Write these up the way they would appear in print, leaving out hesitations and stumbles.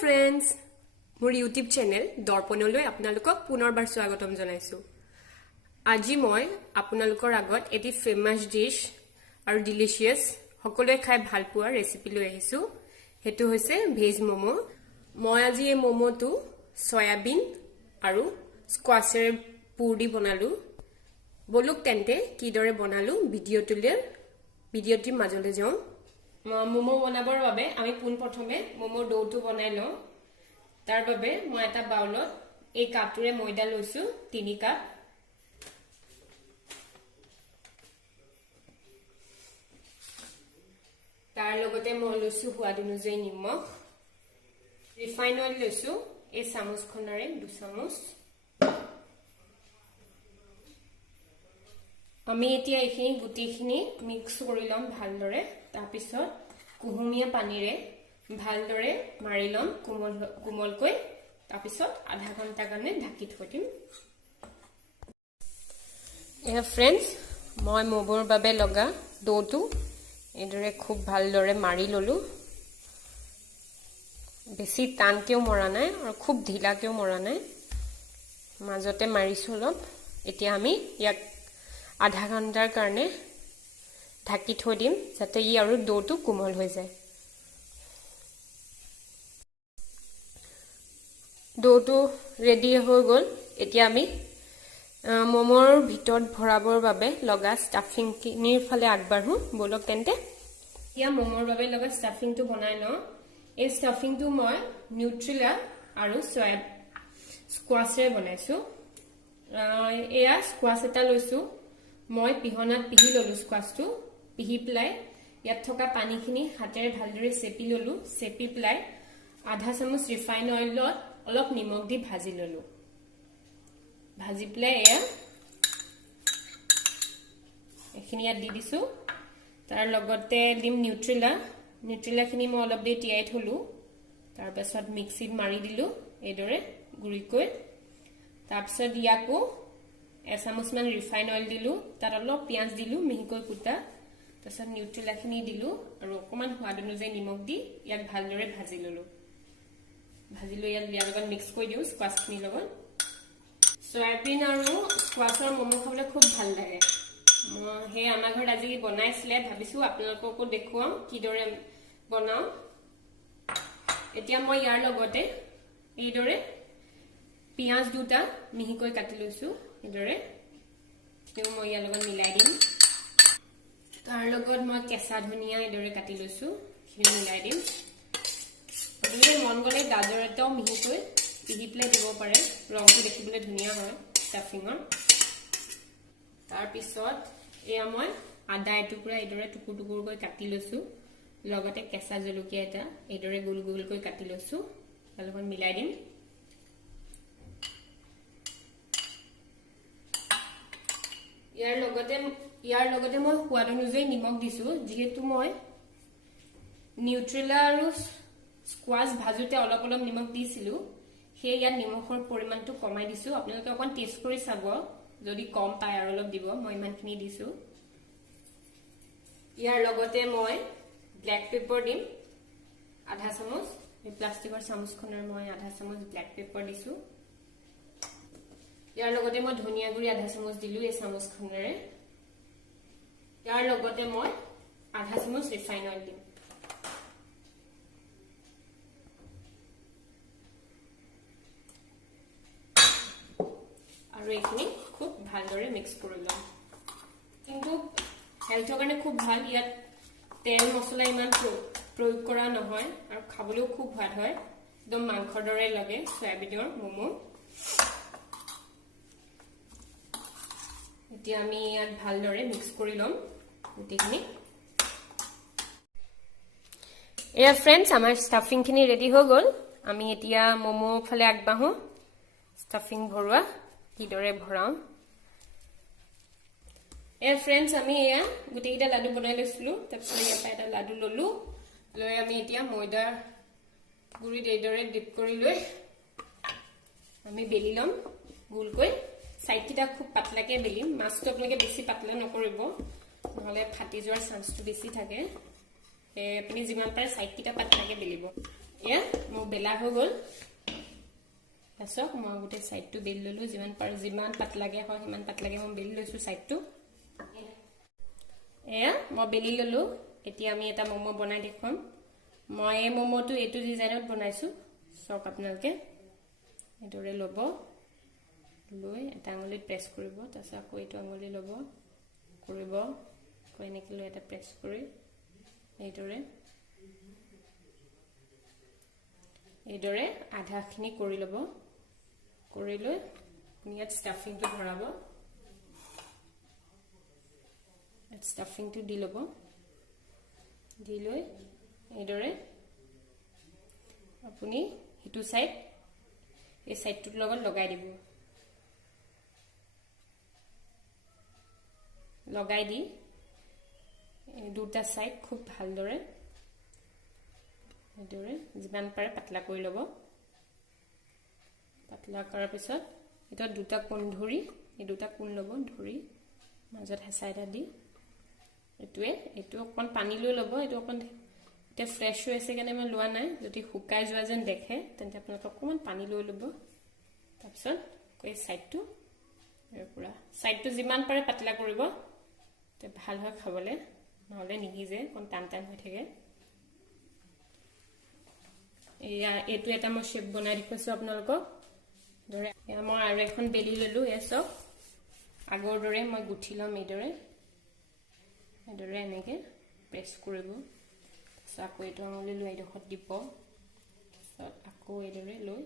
friends, মোৰ YouTube channel দৰ্পণলৈ আপোনালোকক পুনৰবাৰ স্বাগতম জনাইছো। আজি মই আপোনালোকৰ আগত এটি ফেমাস ডিশ আৰু ডিলিশিয়াস সকলোৱে খাই ভাল পোৱা ৰেচিপি লৈ আহিছো। হেতু হৈছে ভেজ মোমো। মই আজি এই মোমোটো সয়াবিন আৰু স্কোৱাশেৰ পুৰ দি বনালো। বলুক তেন্তে কিদৰে বনালো ভিডিঅ'টিৰ মাজলৈ যাওঁ। মোমো বনাবৰ বাবে আমি পোন প্ৰথমে মোমোৰ ডোটো বনাই লওঁ। তাৰ বাবে মই এটা বাউলত এই কাপটোৰে ময়দা লৈছো 3 কাপ। তাৰ লগতে মই লৈছো সোৱাদ অনুযায়ী নিমখ, ৰিফাইন অইল লৈছো এই চামুচখনৰে 2 চামুচ। আমি এতিয়া এইখিনি গুটিখিনি মিক্স কৰি লম ভালদৰে। তাৰ পিছত কুহুমীয়া পানীৰে ভালদৰে মাৰি লম কোমলকৈ। তাৰ পিছত আধা ঘণ্টা কাৰণে ঢাকি থৈ দিম। এয়া ফ্ৰেন্ডছ, মই মোমোৰ বাবে লগা ডোটো এইদৰে খুব ভালদৰে মাৰি ললো। বেছি টানকেও মৰা নাই আৰু খুব ঢিলাকেও মৰা নাই, মাজতে মাৰিছো অলপ। এতিয়া আমি ইয়াক আধা ঘণ্টাৰ কাৰণে ঢাকি থৈ দিম যাতে ই আৰু ডোটো কোমল হৈ যায়। ডোটো ৰেডি হৈ গ'ল। এতিয়া আমি মোমোৰ ভিতৰত ভৰাবৰ বাবে লগা ষ্টাফিংখিনিৰ ফালে আগবাঢ়ো। বলক তেন্তে এতিয়া মোমোৰ বাবে লগা ষ্টাফিংটো বনাই লওঁ। এই ষ্টাফিংটো মই নিউট্ৰিলা আৰু স্কোৱাশেৰে বনাইছো। এয়া স্কোৱাশ এটা লৈছো। মই পিহনাত পিহি ললো স্কোৱাশটো। পিহি পেলাই ইয়াত থকা পানীখিনি হাতেৰে ভালদৰে চেপি ললো। চেপি পেলাই আধা চামুচ ৰিফাইন অইলত অলপ নিমখ দি ভাজি ললো। ভাজি পেলাই এইখিনি ইয়াত দি দিছো। তাৰ লগতে দিম নিউট্ৰিলাখিনি মই অলপ দেৰি তিয়াই থলো। তাৰ পাছত মিক্সিত মাৰি দিলো এইদৰে গুৰিকৈ। তাৰ পিছত ইয়াকো এচামুচমান ৰিফাইন অইল দিলো। তাত অলপ পিঁয়াজ দিলো মিহিকৈ কুটা। তাৰপিছত নিউট্ৰিলাখিনি দিলো আৰু অকণমান সোৱাদ অনুযায়ী নিমখ দি ইয়াক ভালদৰে ভাজি ললো। ভাজি লৈ ইয়াৰ লগত মিক্স কৰি দিওঁ স্কোৱাশখিনিৰ লগত। সয়াবিন আৰু স্কোৱাশৰ মোমো খাবলৈ খুব ভাল লাগে। মই আমাৰ ঘৰত আজি বনাইছিলে, ভাবিছো আপোনালোককো দেখুৱাম কিদৰে বনাও। এতিয়া মই ইয়াৰ লগতে এইদৰে পিঁয়াজ দুটা মিহিকৈ কাটি লৈছো। এইদৰে মই ইয়াৰ লগত মিলাই দিম। তাৰ লগত মই কেঁচা ধনিয়া এইদৰে কাটি লৈছো, সেইখিনি মিলাই দিম। আপোনালোকে মন গ'লে গাজৰ এটাও মিহিকৈ পিহি পেলাই দিব পাৰে, ৰংটো দেখিবলৈ ধুনীয়া হয় ষ্টাফিঙৰ। তাৰপিছত এয়া মই আদা এটুকুৰা এইদৰে টুকুৰ টুকুৰকৈ কাটি লৈছো। লগতে কেঁচা জলকীয়া এটা এইদৰে গোল গোলকৈ কাটি লৈছো, তাৰ লগত মিলাই দিম। ইয়াৰ লগতে মই সোৱাদ অনুযায়ী নিমখ দিছো। যিহেতু মই নিউট্ৰিলা আৰু স্কোৱাশ ভাজোতে অলপ অলপ নিমখ দিছিলো, সেয়ে ইয়াত নিমখৰ পৰিমাণটো কমাই দিছো। আপোনালোকে অকণ টেষ্ট কৰি চাব, যদি কম পায় আৰু অলপ দিব। মই ইমানখিনি দিছো। ইয়াৰ লগতে মই ব্লেক পেপাৰ দিম আধা চামুচ। এই প্লাষ্টিকৰ চামুচখনৰ মই আধা চামুচ ব্লেক পেপাৰ দিছো। ইয়াৰ লগতে মই ধনিয়া গুৰি আধা চামুচ দিলো এই চামুচখনেৰে। ইয়াৰ লগতে মই আধা চামুচ ৰিফাইন অইল দিম। আৰু এইখিনি খুব ভালদৰে মিক্স কৰি লম। কিন্তু হেল্থৰ কাৰণে খুব ভাল। ইয়াত তেল মছলা ইমান প্ৰয়োগ কৰা নহয় আৰু খাবলৈও খুব সোৱাদ হয়। একদম মাংসৰ দৰে লাগে সয়াবিনৰ মোমো। এতিয়া আমি ইয়াত ভালদৰে মিক্স কৰি লম গোটেইখিনি। এয়া ফ্ৰেণ্ডছ, আমাৰ ষ্টাফিংখিনি ৰেডি হৈ গ'ল। আমি এতিয়া মোমো ফালে আগবাঢ়ো। ষ্টাফিং ভৰোৱা কিদৰে ভৰাও। এয়া ফ্ৰেণ্ডছ, আমি এয়া গোটেইকেইটা লাডু বনাই লৈছিলো। তাৰপিছত ইয়াৰ পৰা এটা লাডু ললো। লৈ আমি এতিয়া ময়দাৰ গুৰিত এইদৰে ডিপ কৰি লৈ আমি বেলি ল'ম গোলকৈ। সাইডকেইটা খুব পাতলাকে বেলিম। মাছটো আপোনালোকে বেছি পাতলা নকৰিব, নহলে ফাটি যোৱাৰ চান্সটো বেছি থাকে। আপুনি যিমান পাৰে সাইডকেইটা পাতলাকে বেলিব। এয়া মোৰ বেলা হৈ গ'ল চাওক মই গোটে সাইডটো বেলি ললো যিমান পাতলাগে হয় সিমান পাতলাগে মই বেলি লৈছো সাইডটো এয়া মই বেলি ললো এতিয়া আমি এটা মোমো বনাই দেখুৱাম মই এই মোমোটো এটো ডিজাইনত বনাইছো সক আপোনালোকে এদৰে লব লৈ এটা আঙুলিত প্ৰেছ কৰিব তাৰপিছত আকৌ এইটো আঙুলি লব কৰিব কইনেকি লৈ এটা প্ৰেছ কৰি এইদৰে আধাখিনি কৰি লব কৰি লৈ ইয়াত ষ্টাফিংটো ভৰাব ষ্টাফিংটো দি লব দি লৈ এইদৰে আপুনি হিটো সাইড এই সাইডটোৰ লগত লগাই দিব লগাই দি দুটা সাইড খুব ভালদৰে এইদৰে যিমান পাৰে পাতলা কৰি লব পাতলা কৰাৰ পিছত এটা দুটা কোণ ধৰি এই দুটা কোণ লব ধৰি মাজত হেঁচা এটা দি এইটো অকণ পানী লৈ লব এইটো অকণ এটা ফ্ৰেছ হৈ আছে কাৰণে মই লোৱা নাই যদি শুকাই যোৱা যেন দেখে তেন্তে আপোনালোকে অকণমান পানী লৈ লব তাৰপিছত এই সাইডটো যিমান পাৰে পাতলা কৰিব তে ভাল হয় খাবলে নহলে নিহিজে কোন টান হৈ থাকে এইটো এটা মই শেপ বনাই দিছো আপোনালোকক ধৰে মই আৰু এখন বেলি ললো এসব আগৰ দৰে মই গুঠি লম এইদৰে এনেকে প্ৰেছ কৰিব আকৌ এইটো আঙুলি লৈ এইডোখৰত দিব আকৌ এইদৰে লৈ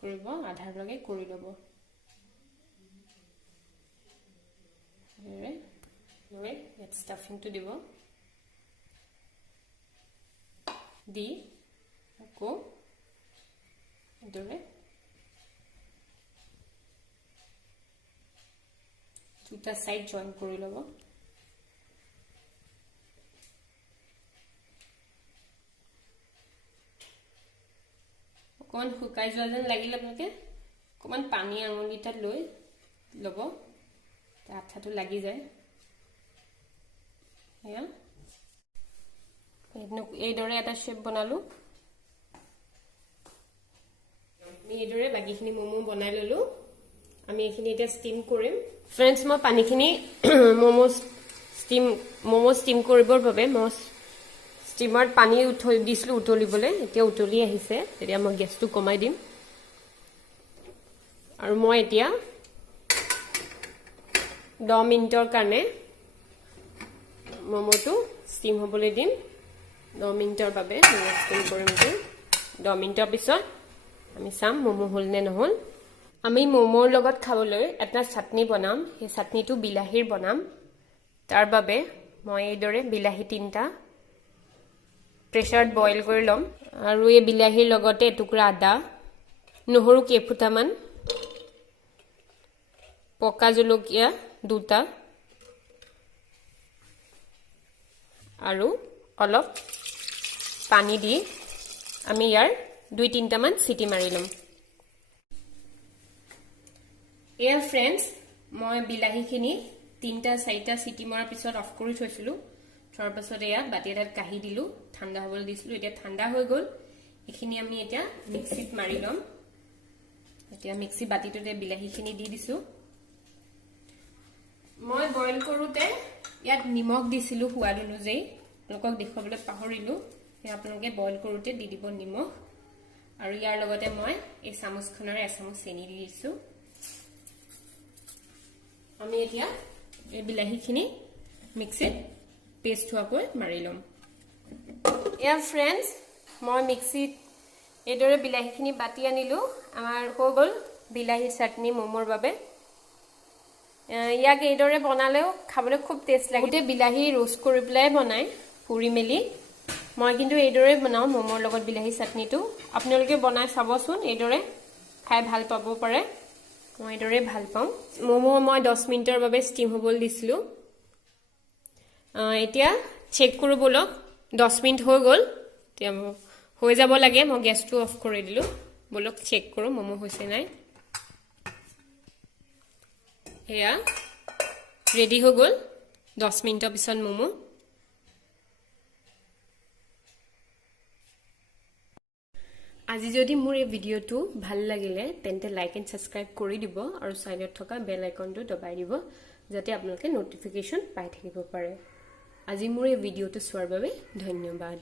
কৰিব আধাৰ লগে কৰি ল'ব লৈ ইয়াত ষ্টাফিংটো দিব দি আকৌ এইদৰে দুটা সাইড জয়েন কৰি ল'ব অকমান শুকাই যোৱা যেন লাগিলে আপোনালোকে অকমান পানী আঙুলিটা লৈ ল'ব আঠাটো লাগি যায় এয়া এইদৰে এটা শেপ বনালো আমি এইদৰে বাকিখিনি মোমো বনাই ললো আমি এইখিনি এটা ষ্টিম কৰিম ফ্ৰেন্ডছ মই পানীখিনি মোমো ষ্টিম কৰিবৰ বাবে মই ষ্টিমাৰত পানী দিছিলো উতলিবলৈ এতিয়া উতলি আহিছে তেতিয়া মই গেছটো কমাই দিম আৰু মই এতিয়া 10 মিনিটৰ কাৰণে মোমোটো ষ্টিম হ'বলৈ দিম 10 মিনিটৰ বাবে ষ্টিম কৰিম 10 মিনিটৰ পিছত আমি চাম মোমো হল নে নহল আমি মোমোৰ লগত খাবলৈ এটা চাটনি বনাম সেই চাটনিটো বিলাহীৰ বনাম তাৰ বাবে মই এইদৰে বিলাহী 3টা প্ৰেছাৰত বইল কৰি লম আৰু এই বিলাহীৰ লগতে এটুকুৰা আদা নহৰু কেইফুটামান পকা জলকীয়া 2টা আৰু অলপ পানী দি আমি ইয়াৰ 2-3টা মান সিটি মাৰি লম এয়া ফ্ৰেন্ডছ মই বিলাহীখিনি 3-4টা সিটি মৰাৰ পিছত অফ কৰি থৈছিলো তাৰ পাছত এয়া বাটি এটাত কাঢ়ি দিলো ঠাণ্ডা হ'বলৈ দিছিলো এতিয়া ঠাণ্ডা হৈ গ'ল এখিনি আমি এতিয়া মিক্সিত মাৰি লম এতিয়া মিক্সি বাটিটোতে বিলাহীখিনি দি দিছো মই বইল কৰোতে ইয়াত নিমখ দিছিলো সোৱাদ অনুযায়ী আপোনালোকক দেখুৱাবলৈ পাহৰিলো আপোনালোকে বইল কৰোতে দি দিব নিমখ আৰু ইয়াৰ লগতে মই এই চামুচখনৰে এচামুচ চেনি দি দিছো আমি এতিয়া এই বিলাহীখিনি মিক্সিত পেষ্ট হোৱাকৈ মাৰি লম এয়া ফ্ৰেন্ডছ মই মিক্সিত এইদৰে বিলাহীখিনি বাটি আনিলো আমাৰ হৈ গ'ল বিলাহী চাটনি মোমোৰ বাবে ইয়াক এইদৰে বনালেও খাবলৈ খুব টেষ্ট লাগে গোটে বিলাহী रोस्ट কৰি পেলাই বনাই পুৰি মেলি মই কিন্তু এইদৰে বনাও মোমোৰ লগত বিলাহী চাটনিটো আপোনালোকে বনাই চাবচোন এইদৰে খাই ভাল পাব পাৰে মই এইদৰে ভাল পাম মোমো মই 10 মিনিটৰ বাবে ষ্টিম হ'বলৈ দিছিলো এতিয়া চেক কৰো বলক 10 মিনিট হৈ গ'ল এতিয়া হৈ যাব লাগে মই গেছটো অফ কৰি দিলো বলক চেক কৰো মোমো হৈছে নাই এয়া ৰেডি হৈ গ'ল 10 মিনিটৰ পিছত মোমো আজি যদি মোৰ এই ভিডিঅ'টো ভাল লাগিলে তেন্তে লাইক এণ্ড সাবস্ক্ৰাইব কৰি দিব আৰু সাইডত থকা বেল আইকনটো দবাই দিব যাতে আপোনালোকে নটিফিকেশন পাই থাকিব পাৰে আজি মোৰ এই ভিডিঅ'টো চোৱাৰ বাবে ধন্যবাদ